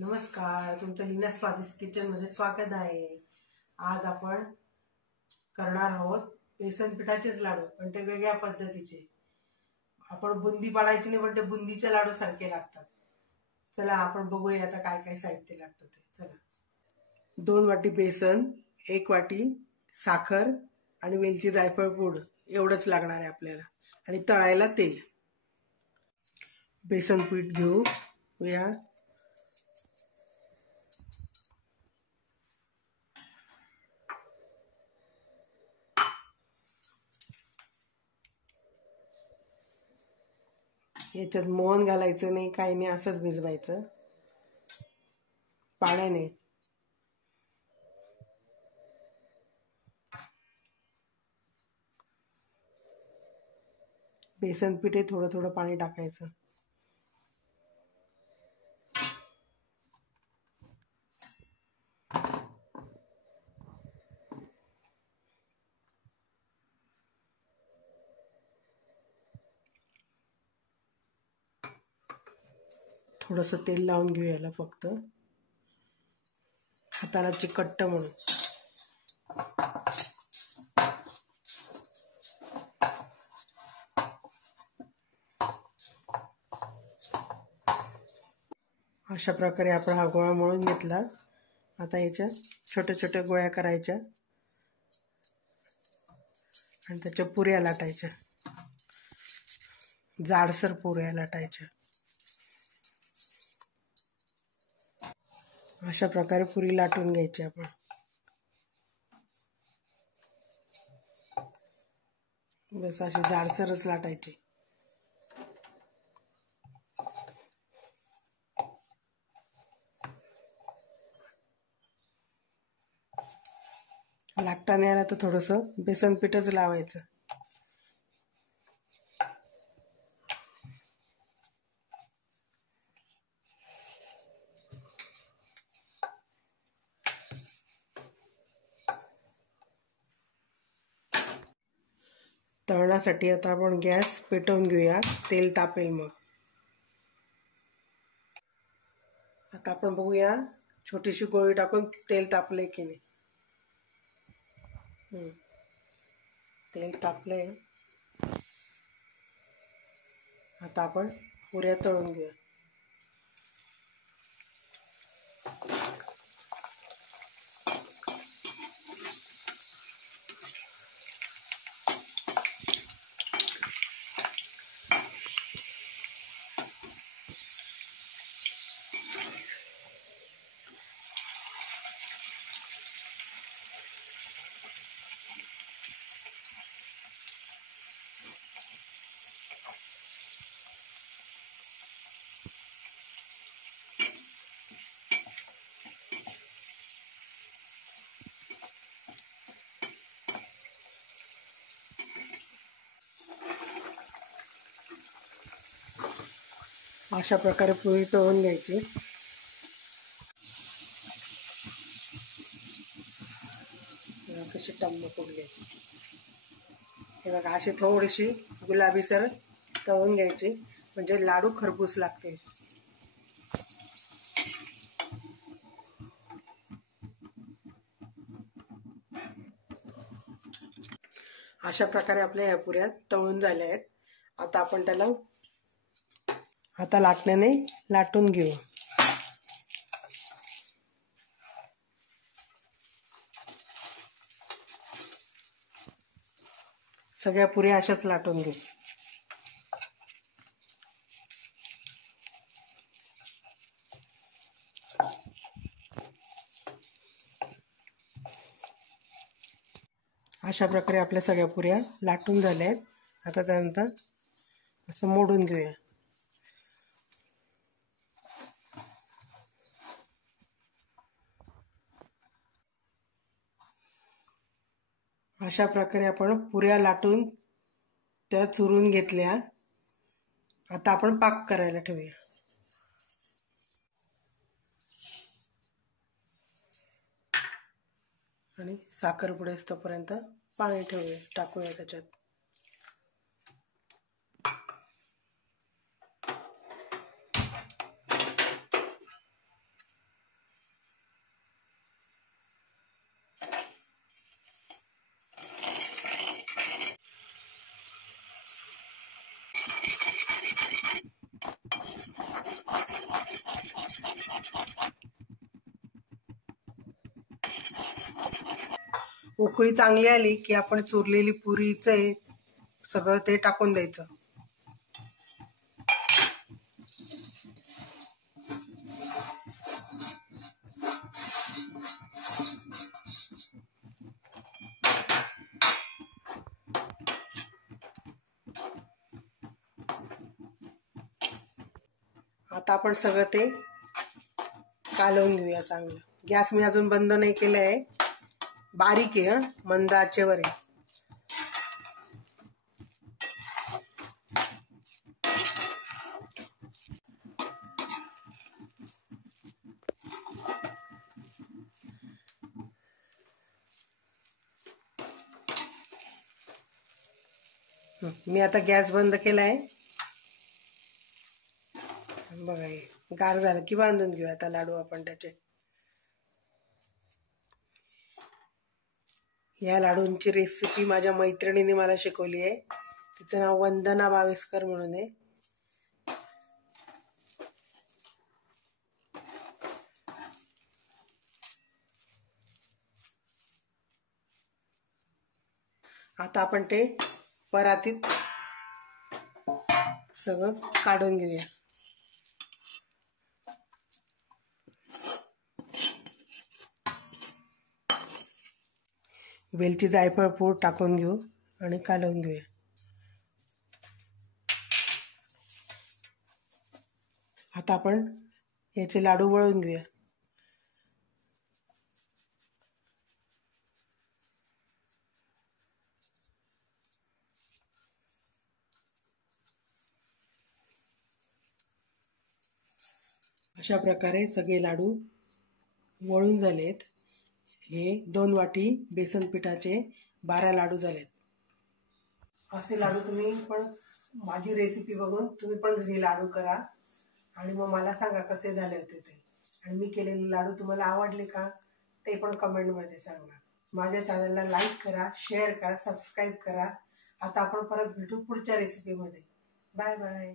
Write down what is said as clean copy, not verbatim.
नमस्कार, तुमचं लीना स्वादिष्ट किचन मध्ये स्वागत आहे। आज आपण करणार आहोत बेसन पिठाचेच लाडू, पण ते वेगळ्या पद्धतीचे। आपण बुंदी पाडायची नाही, पण ते बुंदीचे लाडू सारखे लागतात। चला आपण बघूया आता काय काय साहित्य लागतं ते। चला, 2 वाटी बेसन, 1 वाटी साखर आणि वेलची जायफळ पूड एवढंच लागणार आहे आपल्याला। आणि तळायला तेल। बेसन पीठ घेऊया। याच्यात मोहन घालायचं नाही, काही नाही, असंच भिजवायचं पाण्याने। बेसन पिठे थोडं थोडं पाणी टाकायचं। थोडंसं तेल लावून घेऊया याला, फक्त हाताला चिकटतं म्हणून। अशा प्रकारे आपण हा गोळा मळून घेतला। आता याच्या छोट्या छोट्या गोळ्या करायच्या आणि त्याच्या पुऱ्या लाटायच्या, जाडसर पुऱ्या लाटायच्या। अशा प्रकारे पुरी लाटून घ्यायची आपण। बस अशी जाडसरच लाटायची। लाटता नाही आला तर थोडंसं बेसन पीठच लावायचं। तळण्यासाठी आता आपण गॅस पेटवून घेऊया, तेल तापेल मग। आता आपण बघूया छोटीशी गोळी टाकून तेल तापले की नाही। तेल तापले। आता आपण पुऱ्या तळून घेऊया। अशा प्रकारे पुरी तळून घ्यायची। कशी टम्म फुगली, हे बघा, अशी थोडीशी गुलाबीसर तळून घ्यायची, म्हणजे लाडू खरपूस लागतील। अशा प्रकारे आपल्या या पुऱ्या तळून झाल्या आहेत। आता आपण त्याला लाटण्याने लाटून घेऊ। सगळ्या पुऱ्या अशाच लाटून घेऊ। अशा प्रकारे आपल्या सगळ्या पुऱ्या लाटून झाल्या आहेत। आता त्यानंतर असं मोडून घेऊया। अशा प्रकारे आपण पुऱ्या लाटून त्या चुरून घेतल्या। आता आपण पाक करायला ठेवूया। आणि साखरपुडे असतोपर्यंत पाणी टाकूया त्याच्यात। उकळी चांगली आली की आपण चुरलेली पुरीचं सगळं ते टाकून द्यायचं. आता आपण सगळं ते कालवून घेऊया चांगलं. गॅस मी अजून बंद नाही केला आहे, बारीक आहे, मंद आचेवर आहे. मी आता गॅस बंद केलाय. बघा हे गार झालं की बांधून घेऊया आता लाडू आपण त्याचे. या लाडूंची रेसिपी माझ्या मैत्रिणीने मला शिकवली आहे. तिचं नाव वंदना बावेस्कर म्हणून आहे. आता आपण ते परातीत सगळं काढून घेऊया. वेलची जायफळ पूड टाकून घेऊ आणि कालवून घेऊया. आता आपण याचे लाडू वळून घेऊया. अशा प्रकारे सगळे लाडू वळून झालेत. हे 2 वाटी बेसन पिठाचे 12 लाडू झालेत. असे लाडू तुम्ही पण माझी रेसिपी बघून तुम्ही पण घरी लाडू करा आणि मग मला सांगा कसे झाले होते ते. आणि मी केलेले लाडू तुम्हाला आवडले का ते पण कमेंटमध्ये सांगा. माझ्या चॅनलला लाईक करा, शेअर करा, सबस्क्राईब करा. आता आपण परत भेटू पुढच्या रेसिपीमध्ये. Bye bye.